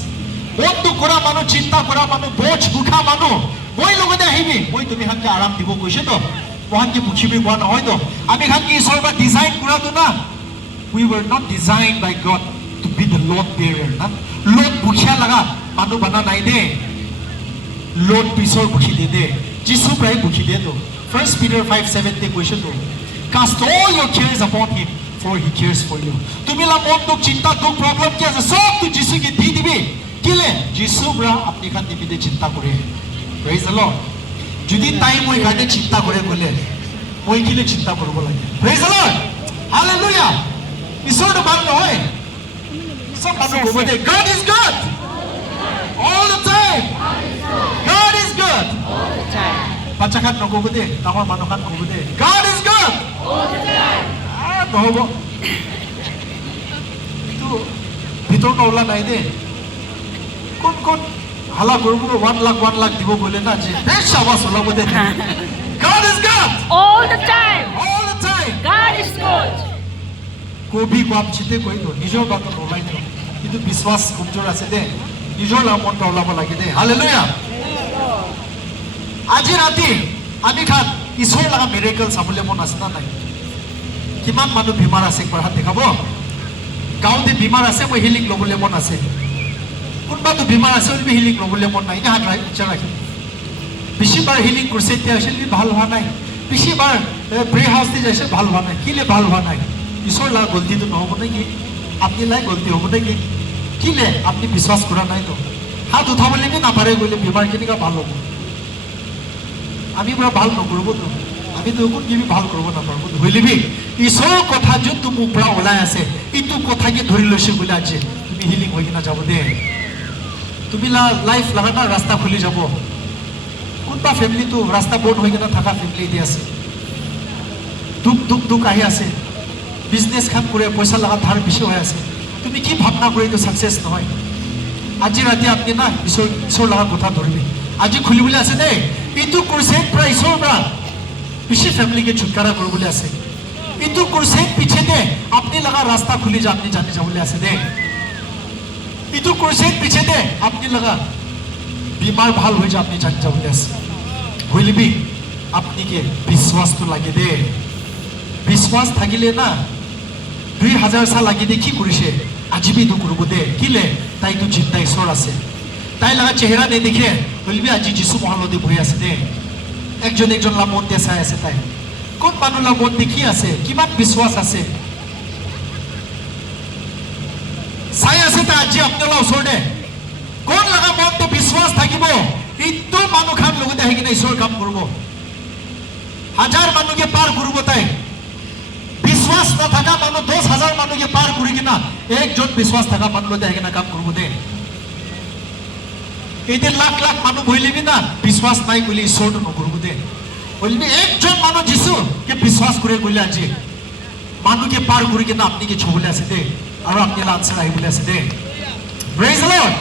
বন্ধু কৰা মানুহ চিন্তা কৰা মানুহ বোঝ বুখা মানুহ মই লগতে আহিবি মই তুমি হাতে আৰাম দিব কৈছে তো মহানকে বুখিবি কোৱা নহয় তো আমি খান কি ঈশ্বৰ বা ডিজাইন কৰাটো না we were not designed by God to be the load bearer না লোড বুখিয়া লাগা মানুহ বনা নাই দে Lord pisor bukhi de jisu prai bukhi de to 1 Peter 5:7 question to cast all your cares upon him for he cares for you tumi la mon duk chinta duk problem ki ase sob tu jisu ke di dibi kile jisu bra apni khan dibi de chinta kore praise the Lord jodi tai moi gane chinta kore bole moi kile chinta korbo lage praise the Lord hallelujah isor to bal noy sob manu ko bole God is good all the time God is good all the time Pachakat no go de tama manukan go de God is good all the time bobo tu bitor no la nai de kon hala korbo 1 lakh dibo bole na je besh awas hola bode God is good all the time God is good kobi kwap chite koi to nijor bato no lai to kitu biswas kumjor ase de nijor la mon to ola lage de hallelujah আজি ৰাতি আমি খান ঈশ্বৰ লগা মিৰেকল চাবলৈ মন আছে না নাই কিমান মানুহ বিমাৰ আছে একবাৰ হাত দেখাব গাঁৱতে বিমাৰ আছে মই হিলিং ল'বলৈ মন আছে কোনোবাটো বিমাৰ আছে যদি হিলিং ল'বলৈ মন নাই না হাত ইচ্ছা ৰাখি বেছিবাৰ হিলিং কৰিছে এতিয়া আছিল ভাল হোৱা নাই বেছিবাৰ প্ৰে হাউচতে যাইছে ভাল হোৱা নাই কিলে ভাল হোৱা নাই ঈশ্বৰ লগা গলতিটো নহ'ব নেকি আপুনি লাই গলতি হ'ব নেকি কিলে আপুনি বিশ্বাস কৰা নাই তো হাত উঠাবলৈ নাপাৰে গ'লে বিমাৰ কেনেকুৱা ভাল হ'ব আমি পুরা ভাল নকরব তো আমি তো কোন কি ভাল করব না পারব হইলিবি ঈশ্বর কথা যত মুখ পুরা ওলাই আছে ইটু কথাকে ধরি লইছে বলে আছে তুমি হিলিং হই কিনা যাব দে তুমি লাইফ লাগানা রাস্তা খুলি যাব কোনবা ফ্যামিলি তো রাস্তা বন্ধ হই কিনা থাকা ফ্যামিলি দি আছে দুখ আহি আছে বিজনেস খান করে পয়সা লাগা ধার বেশি হয়ে আছে তুমি কি ভাবনা করে তো সাকসেস নহয় আজি রাতে আপনি না ঈশ্বর লাগা কথা ধরবি আজি খুলিবলে আছে দে ইটু ক্রুসেড প্রা ঈশ্বর প্রা বেশি ফ্যামিলিকে ছুটকারা করবলে আছে ইটু ক্রুসেড পিছে দে আপনি লাগা রাস্তা খুলি যা আপনি জানে যাবলে আছে দে ইটু ক্রুসেড পিছে দে আপনি লাগা বিমার ভাল হয়ে যা আপনি জানে যাবলে আছে হইলিবি आपनिके विश्वास तो लागे दे विश्वास থাকিলে না 2000 সাল লাগি দেখি কৰিছে আজি বি তো কৰিব দে কিলে তাই তো জিন্দা ঈশ্বৰ আছে তাই লাগা চেহারা নে দেখে বলবি আজি যিশু মহানদী বহি আছে দে একজন একজন লা মন চাই আছে তাই কোন মানুহ লা মন দেখি আছে কিমান বিশ্বাস আছে চাই আছে তা আজি আপোনালোকৰ ওচৰতে কোন লাগা মনতে বিশ্বাস থাকিব ইটো মানুহ খান লগতে আহি কিনে ঈশ্বৰ কাম কৰিব হাজাৰ মানুহকে পাৰ কৰিব তাই বিশ্বাস নাথাকা মানুহ 10000 মানুহকে পাৰ কৰি কিনা একজন বিশ্বাস থাকা মানুহ লগতে আহি কিনা কাম কৰিব দে এইতে লাখ লাখ মানুহ বহিলিবি না বিশ্বাস নাই বুলি ঈশ্বৰটো নকৰিব দে বলবি একজন মানুহ যিশুকে বিশ্বাস কৰি কইলে আজি মানুহকে পাৰ কৰি কিনা আপনিকে ছবলে আছে দে আৰু আপনি আনসার আহিবলে আছে দে praise the lord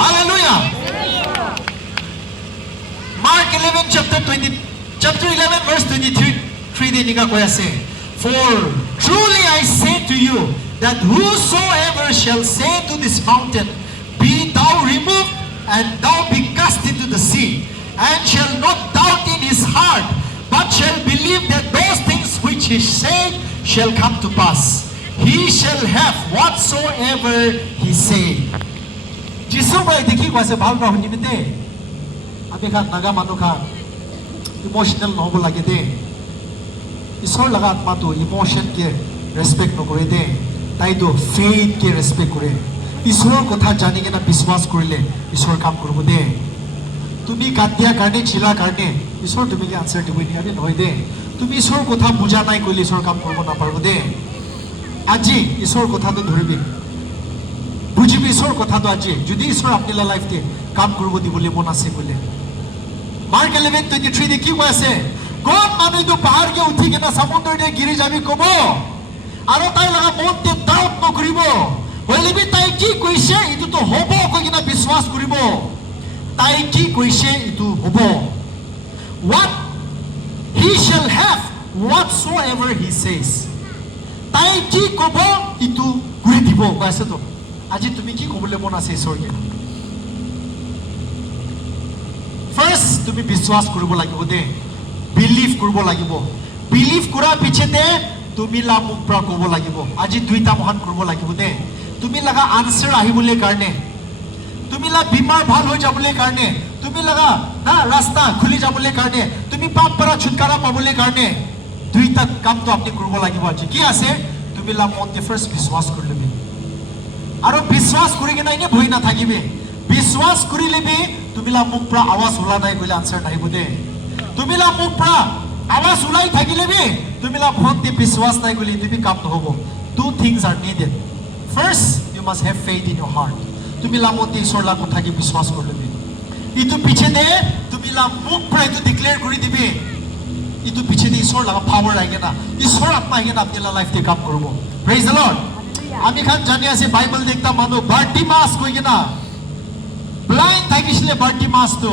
hallelujah Mark 11 chapter 11 verse 23 de nika koi ase for truly I say to you that whosoever shall say to this mountain be thou removed and thou be cast into the sea and shall not doubt in his heart but shall believe that those things which he said shall come to pass he shall have whatsoever he say jisu bhai dekhi koise bhal ba honi bite আমি খান নাগা মানুহ খান emotional নহব লাগে দে ঈশ্বৰ লগা আত্মাটো ইমোশনকে ৰেসপেক্ট নকৰে দে তাইতো ফেইথকে ৰেসপেক্ট কৰে ঈশ্বৰৰ কথা জানি কিনা বিশ্বাস কৰিলে ঈশ্বৰ কাম কৰিব দে তুমি কাটিয়া কাৰণে চিলা কাৰণে ঈশ্বৰ তুমি কি আনসাৰ দিব নিয়াবি নহয় দে তুমি ঈশ্বৰৰ কথা বুজা নাই কইলে ঈশ্বৰ কাম কৰিব নাপাৰব দে আজি ঈশ্বৰৰ কথাটো ধৰিবি বুজিবি ঈশ্বৰৰ কথাটো আজি যদি ঈশ্বৰ আপোনাৰ লাইফতে কাম কৰিব দিবলৈ মন আছে কইলে Mark 11:23 de ki koise কোন মানুহ তো পাহাড় কে উঠি কেনা সমুদ্রতে গিরি যাবি কব আৰু তাই লাগা মনতে ডাউট নকৰিব হলিবি তাই কি কইছে ইটো তো হব কই কিনা বিশ্বাস কৰিব তাই কি কইছে ইটো হব what he shall have whatsoever he says তাই কি কব ইটো কৰি দিব কইছে তো আজি তুমি কি কবলে মন আছে ঈশ্বৰকে First, তুমি বিশ্বাস কৰিব লাগিব দে বিলিভ কৰিব লাগিব বিলিভ কৰা পিছতে তুমি লা মুখ পৰা ক'ব লাগিব আজি দুইটা মহান কৰিব লাগিব দে তুমি লাগা আনসাৰ আহিবলে কাৰণে তুমি লা বিমাৰ ভাল হৈ যাবলে কাৰণে তুমি লাগা না ৰাস্তা খুলি যাবলে কাৰণে তুমি পাপ পৰা ছুটকাৰা পাবলে কাৰণে দুইটা কামটো আপনি কৰিব লাগিব আজি কি আছে তুমি লা মনতে ফাৰ্স্ট বিশ্বাস কৰি লবি আৰু বিশ্বাস কৰি কিনে এনে ভয় না থাকিবে বিশ্বাস কৰি লবি তুমি লা মুখ পৰা আৱাজ ওলা নাই কইলে আনসাৰ নাহিব দে তুমি লা মুখ পৰা আৱাজ ওলাই থাকিলেবি তুমি লা মনতে বিশ্বাস নাই কইলে তুমি কাম নহব two things are needed first you must have faith in your heart তুমি লা মনতে ঈশ্বৰ লা কথা কি বিশ্বাস কৰি লবি ইটো পিছে দে তুমি লা মুখ পৰা ইটো ডিক্লেয়াৰ কৰি দিবি ইটো পিছে দে ঈশ্বৰ লা পাৱাৰ আইগে না ঈশ্বৰ আত্মা আইগে না আপোনাৰ লাইফতে কাম কৰিব প্ৰেজ দ্য লৰ্ড আমি খান জানি আছে বাইবেল দেখতা মানুহ বাৰ্টিমাস কইগে না Blind থাকিছিলে বাৰ্টিমাস তো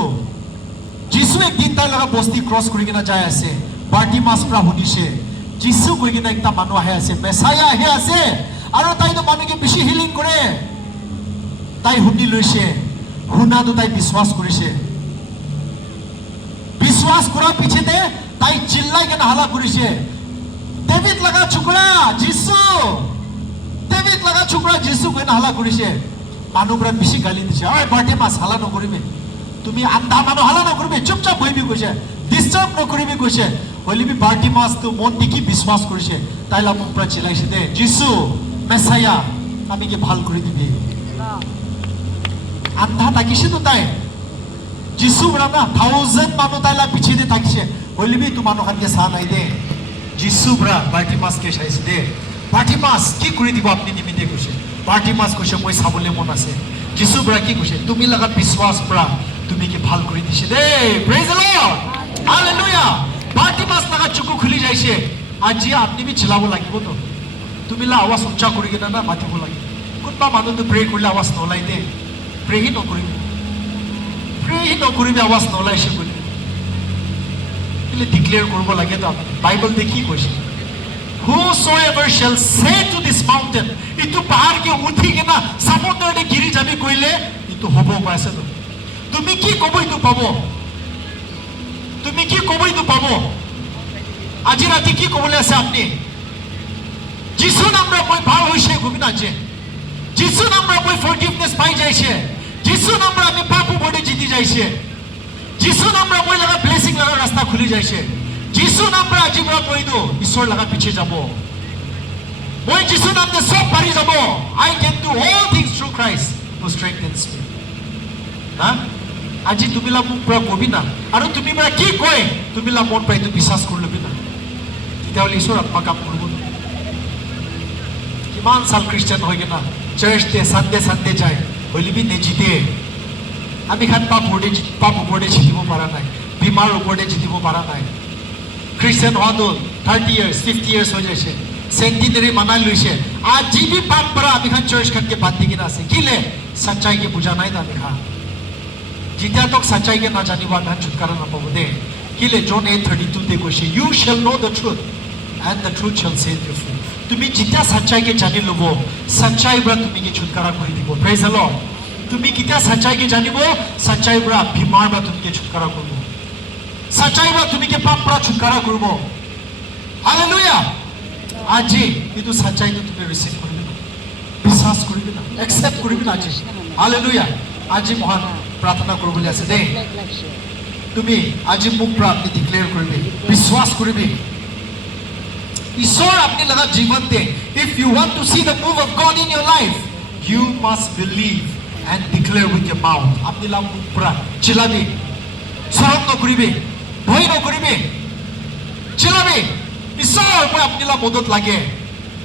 যিশু একদিন তাই লগা বস্তি ক্ৰস কৰি কিনা যায় আছে বাৰ্টিমাস পৰা শুনিছে যিশু কৈ কিনা একটা মানুহ আহে আছে মেসায়া আহে আছে আৰু তাই তো মানুহকে বেছি হিলিং কৰে তাই শুনি লৈছে শুনাটো তাই বিশ্বাস কৰিছে বিশ্বাস কৰাৰ পিছতে তাই চিল্লাই কিনা হালা কৰিছে ডেভিড লগা চুকৰা যিশু ডেভিড লগা চুকৰা যিশু কৈ হালা কৰিছে মানুহরা বেশি গালি দিছে আরে বার্টিমাস হালা নকরিবে তুমি আন্ধা মানুহ হালা নকরিবে চুপচাপ বইবি কইছে ডিস্টার্ব নকরিবে কইছে হলিবি বার্টিমাস তো মন দেখি বিশ্বাস করিছে তাইলা মুখ পৰা চিলাইছে দে যিশু মেসায়া আমি কি ভাল কৰি দিবি আন্ধা থাকিছে তো তাই যিশু বৰা না 1000 মানুহ তাইলা পিছতে থাকিছে হলিবি তো মানুহ খানকে সা নাই দে যিশু বৰা বাৰ্টিমাস কে চাইছে দে বাৰ্টিমাস কি কৰি দিব আপনি নিমিতে কইছে বাৰ্টিমাস কৈছে মই চাবলে মন আছে যিশু বৰা কি কৈছে তুমি লাগা বিশ্বাস পৰা তুমি কি ভাল কৰি দিছে দে প্ৰেজ দ্য লৰ্ড হালেলুয়া বাৰ্টিমাস লাগা চুকু খুলি যাইছে আজি আপনি বি চিলাব লাগিব তো তুমি লা আওয়াজ উচ্চা কৰি কিনা না মাতিব লাগিব কোনবা মানুহ তো প্ৰে কৰিলে আওয়াজ নলাই দে প্ৰেহি নকৰিবি আওয়াজ নলাইছে বুলি এলে ডিক্লেয়াৰ কৰিব লাগে তো বাইবেল দেখি কৈছে whosoever shall say to this mountain itu pahar ke uthi ke na samudra de giri jabi koile itu hobo paise to tumi ki kobo itu pabo তুমি কি কবইতো পাব আজি রাতে কি কবলে আছে আপনি যিশু নামে মই ভাল হইছে কবি না যে যিশু নামে মই ফরগিভনেস পাই যাইছে যিশু নামে আমি পাপ বডি জিতি যাইছে যিশু নামে মই লাগা ব্লেসিং লাগা রাস্তা খুলি যাইছে যিশু নামে আজি বড় কইদো ঈশ্বর লাগা পিছে যাব মই যিশু নামে সব পারি যাব I can do all things through Christ who strengthens me না আজি তুমিলা মোক পুরা কবি না আর তুমিলা কি কয় তুমিলা মন পাই তো বিশ্বাস করলবি না তেতিয়াহলে ঈশ্বর আত্মা কাম করব কিমান সাল খ্রিস্টান হই গেনা চার্চতে সানডে সানডে যায় হইলিবি নেজিতে আমি খান পাপ বডে জিতিব পারা নাই বিমার উপরে জিতিব পারা নাই খ্রিস্টান হওয়া 30 ইয়ার্স 50 ইয়ার্স হয়ে যাইছে सेंटिनरी मना लुइसे आज जी भी पाप परा अभी खान चर्च खन के बात दिखी ना से किले सच्चाई के बुझा नहीं था देखा जितना तक सच्चाई के ना जानी बात ना छुटकारा ना पाओ दे किले जॉन 8:32 देखो शे you shall know the truth and the truth shall set you free तुम्ही जितना सच्चाई के जानी लोगो सच्चाई बरा तुम्ही के छुटकारा कोई दिबो praise the Lord तुम्ही कितना सच्चाई के जानी बो सच्चाई बरा बीमार बरा तुम्ही के छुटकारा करबो सच्चाई बरा तुम्ही के पाप बरा छुटकारा करबो हालेलुया আজি কিন্তু সচ্চাই তো তুমি রিসিভ করবে না বিশ্বাস করবে না অ্যাকসেপ্ট করবে না আজি হালেলুয়া আজি মহান প্রার্থনা করবলে আছে দে তুমি আজি মুখ প্রার্থনা ডিক্লেয়ার করবে বিশ্বাস করবে ঈশ্বর আপনি লাগা জীবন দে if you want to see the move of God in your life you must believe and declare with your mouth আপনি লাভ মুখ পুরা চিলাবে শরম ন করিবে ভয় ন করিবে চিলাবে ঈশ্বর মই আপনিলা মদত লাগে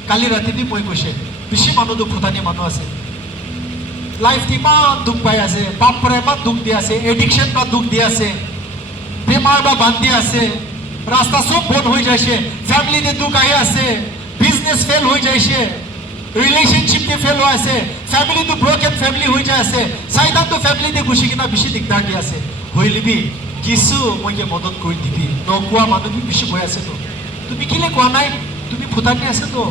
কালি রাতিনি মই কৈছে বেশি মানুহ তো ফুটানি মানুহ আছে লাইফ ইমান দুখ পাই আছে পাপ পরে ইমান দুখ দি আছে এডিকশন বা দুখ দি আছে বেমার বা বান্ধি আছে রাস্তা সব বন্ধ হয়ে যাইছে ফ্যামিলিতে দুখ আই আছে বিজনেস ফেল হয়ে যাইছে রিলেশনশিপ তে ফেল হয়ে আছে ফ্যামিলি তো ব্রোকেন ফ্যামিলি হয়ে যায় আছে শয়তান তো ফ্যামিলিতে ঘুষি কিনা বেশি দিগদার দি আছে হইলিবি কিছু মইকে মদত কৰি দিবি নকুয়া মানুহ বেশি ভয় আছে তো তুমি কিলে কোৱা নাই তুমি ফুটানি আছে তো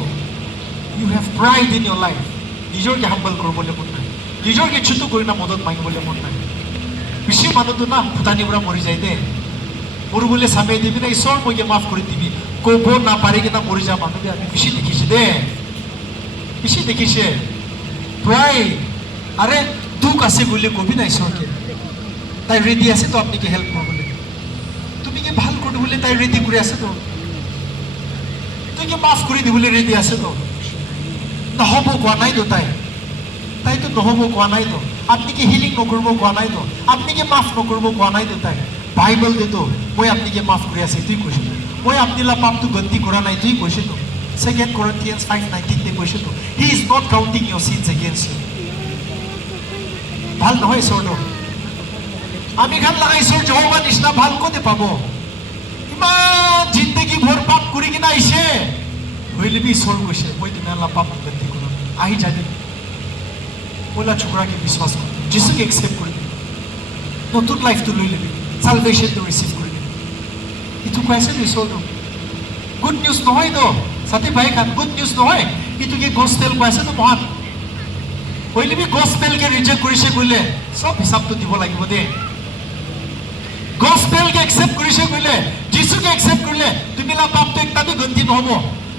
you have pride in your life নিজৰকে হাম্বল কৰবলে মন নাই নিজৰকে ছোট কৰি না মদত মাগিবলে মন নাই বেশি মানুহ তো না ফুটানি পুরা মরি যায় দে মরু বলে সামনে দিবি না ঈশ্বর মইকে মাফ করে দিবি কব না পারি কিনা মরি যা মানুষ আমি বেশি দেখিছি দে বেশি দেখিছে প্রাইড আরে দুঃখ আছে বলে কবি না ঈশ্বরকে তাই রেডি আছে তো আপনি কি হেল্প করবলে তুমি কি ভাল করে বলে তাই রেডি করে আছে তো মাফ করে দিবলে রেডি আছে তো নহব কোয়া নাই তো তাই তো নহব কোয়া নাই তো আপনি কি হিলিং নকরব কোয়া নাই তো আপনি কি মাফ নকরব কোয়া নাই তো তাই বাইবেল দে তো মই আপনি কি মাফ করে আছে তুই কইছ মই আপনিলা পাপ তো গন্তি করা নাই তুই কইছ তো 2 Corinthians 5:19 তে কইছ তো he is not counting your sins against you ভাল নহয় সর তো আমি খান লাগাইছর জহবা নিশনা ভাল কোতে পাবো ইমান জিন্দগি ভর পাপ করি কিনা আইছে হইলিবি ঈশ্বর কইছে মই তোমালা পাপ গন্তি করো আহি জানি ওলা ছোকরাকে বিশ্বাস কর যিশুকে একসেপ্ট করি নতুন লাইফ তো লই লবি সালভেশন তো রিসিভ করি ইটু কইছে ঈশ্বর গুড নিউজ নহয় তো সাথে ভাই খান গুড নিউজ নহয় ইটু কি গসপেল কইছে তো মহান হইলিবি গসপেল কে রিজেক্ট করিছে কইলে সব হিসাব তো দিব লাগিব দে গসপেল কে একসেপ্ট করিছে কইলে যিশুকে একসেপ্ট করলে তুমি লা পাপ তো একটা বি গন্তি নহব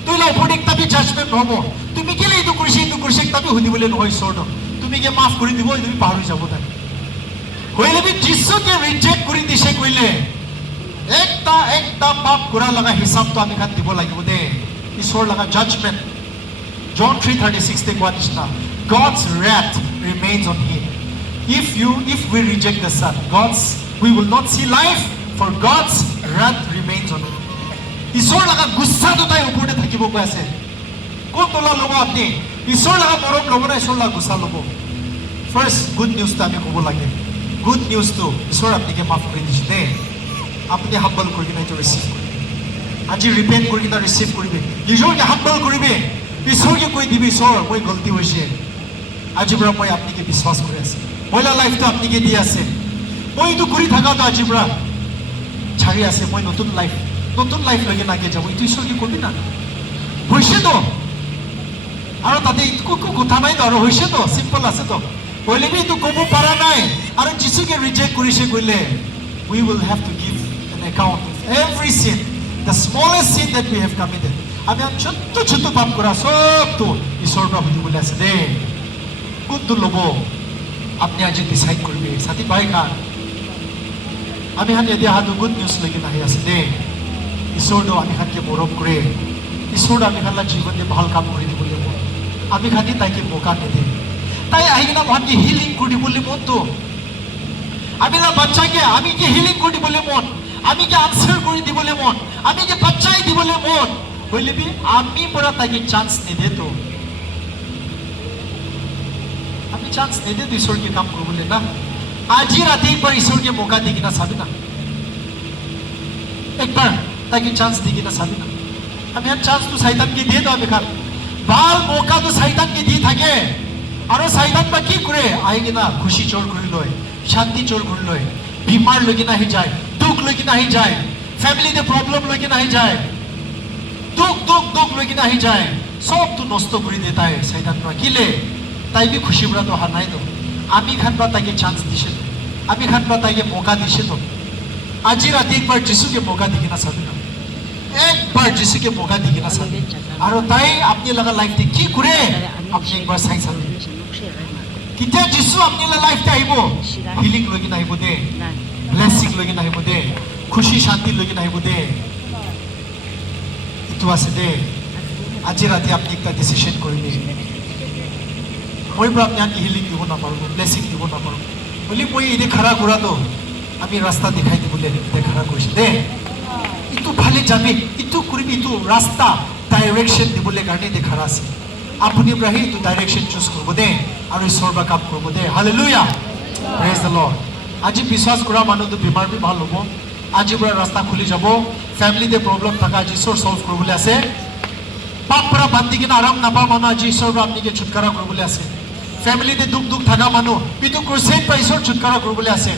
তুই লা উপরে একটা বি জাজমেন্ট নহব তুমি কেলে ইটো করিছে একটা বি হুদিবলে নহয় সর তুমি কে মাফ করে দিব তুমি পাহৰি যাব তাই হইলেবি যিশুকে ৰিজেক্ট কৰি দিছে কইলে একটা পাপ কৰা লগা হিসাব তো আমি কাট দিব লাগিব দে ঈশ্বৰ লগা জাজমেন্ট John 3:36 তে কোৱা নিচিনা God's wrath remains on him if we reject the son we will not see life for God's wrath remains on him ঈশ্বৰ লগা গুচ্ছা তো তাই ওপৰতে থাকিব কৈ আছে কোন তোলা লব আপনি ঈশ্বৰ লগা মৰম লব না ঈশ্বৰ লগা গুচ্ছা লব ফাৰ্স্ট গুড নিউজ তো আমি কব লাগে গুড নিউজ তো ঈশ্বৰ আপনিকে মাফ কৰি দিছে দে আপনি হাম্বল কৰি কিনে তো ৰিসিভ কৰিবে আজি ৰিপেন্ট কৰি কিনে ৰিসিভ কৰিবে নিজকে হাম্বল কৰিবে ঈশ্বৰকে কৈ দিবি ঈশ্বৰ মই গলতি হৈছে আজি পৰা মই আপনিকে বিশ্বাস কৰি আছে মইলা লাইফ তো আপনিকে দি আছে মই তো কৰি থাকা তো আজি পৰা ছাড়ি আছে মই নতুন লাইফ লগে নাকে যাব ইটো ঈশ্বৰকে কবি না হৈছে তো আৰু তাতে একো কথা নাই তো আৰু হৈছে তো সিম্পল আছে তো কইলেবি তো কব পাৰা নাই আৰু যিশুকে ৰিজেক্ট কৰিছে কইলে we will have to give an account every sin, the smallest sin that we have committed. আমি ছোট্ট ছোট্ট পাপ করা সব তো ঈশ্বৰৰ পৰা বুজিবলৈ আছে দে কোনটো ল'ব আপনি আজি ডিসাইড করবে সাথী ভাই খান আমি হান এদিয়া হাতু গুড নিউজ লাগি নাহি আছে দে ঈশ্বৰটো আমি খানকে মৰম কৰে ঈশ্বৰটো আমি খানলা জীৱনে ভাল কাম কৰি দিবলৈ মন আমি খানি তাইকে মৌকা নিদে তাই আহি কিনা ভানকে হিলিং কৰি দিবলৈ মনটো আমি লা বাচ্চাকে আমি কি হিলিং কৰি দিবলৈ মন আমি কি আনসাৰ কৰি দিবলৈ মন আমি কি বাচ্চাই দিবলৈ মন হইলে বি আমি পৰা তাইকে চান্স নিদে তো আমি চান্স নিদে তো ঈশ্বৰ কি কাম কৰিবলৈ না আজি রাতে একবার ঈশ্বরকে মৌকা দি কিনা চাবি না একবার তাকে চান্স দি কিনা চাবি না আমি আর চান্স তো শয়তানকে দিয়ে দাও বেকার ভাল মৌকা তো শয়তানকে দিয়ে থাকে আর শয়তান বা কি করে আই কিনা খুশি চোর করে লয় শান্তি চোর করে লয় বিমার লই কিনা আহি যায় দুঃখ লই কিনা আহি যায় ফ্যামিলিতে প্রবলেম লই কিনা আহি যায় দুঃখ লই কিনা আহি যায় সব তো নষ্ট করে দিয়ে তাই শয়তান বা কিলে তাই বি খুশি বড়া তো হার নাই তো আমি খানবা তাকে চান্স দিছে আমি খানবা তাকে মৌকা দিছে তো আজি রাতে একবার যিশুকে মৌকা দি কিনা চাবি না একবার যিশুকে মৌকা দি কিনা চাবি আর তাই আপনি লাগা লাইফতে কি করে আপনি একবার চাই চাবি কিতিয়া যিশু আপনি লাইফতে আহিব হিলিং লৈ কিনা আহিব দে ব্লেসিং লৈ কিনা আহিব দে খুশি শান্তি লৈ কিনা আহিব দে ইটো আছে দে আজি রাতে আপনি একটা ডিসিশন কৰিলে মই পৰা আপনি আনকি হিলিং দিব নাপাৰো ব্লেসিং দিব নাপাৰো বলি মই এনে খাৰা কৰা তো আমি ৰাস্তা দেখাই দিবলে দেখাৰা কৰিছে দে ইটো ভালে যাবি ইটো কৰিবি ইটো ৰাস্তা ডাইৰেকশন দিবলে কাৰণে দেখাৰা আছে আপুনি ব্ৰাহি ইটো ডাইৰেকশন চুজ কৰিব দে আৰু ঈশ্বৰৰ বা কাম কৰিব দে হালেলুয়া প্ৰেজ দ্য লৰ্ড আজি বিশ্বাস কৰা মানুহটো বিমাৰ বি ভাল হ'ব আজি পৰা ৰাস্তা খুলি যাব ফ্যামিলিতে প্ৰবলেম থাকা আজি ঈশ্বৰ সলভ কৰিবলৈ আছে পাপ পৰা বান্ধি কিনা আৰাম নাপা মানুহ আজি ঈশ্বৰৰ পৰা আপনিকে ছুটকাৰা কৰিবলৈ আছে ফ্যামিলিতে দুখ থাকা মানুহ ইটো ক্ৰুচেড পৰা ঈশ্বৰ ছুটকাৰা কৰিবলৈ আছে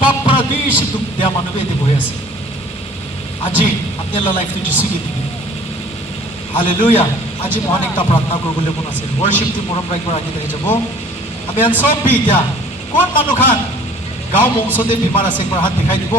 পাপ পৰা বেছি দুখ দিয়া মানুহ এতে বহি আছে আজি আপোনাৰ লাইফটো যিছুকে দিবি হালেলুয়া আজি মহান একটা প্ৰাৰ্থনা কৰিবলৈ মন আছে worship টি মৰম ৰাখিব আগে দেই যাব আমি আন সব বি এতিয়া কোন মানুহ খান গাঁও মংসতে বিমাৰ আছে একবাৰ হাত দেখাই দিব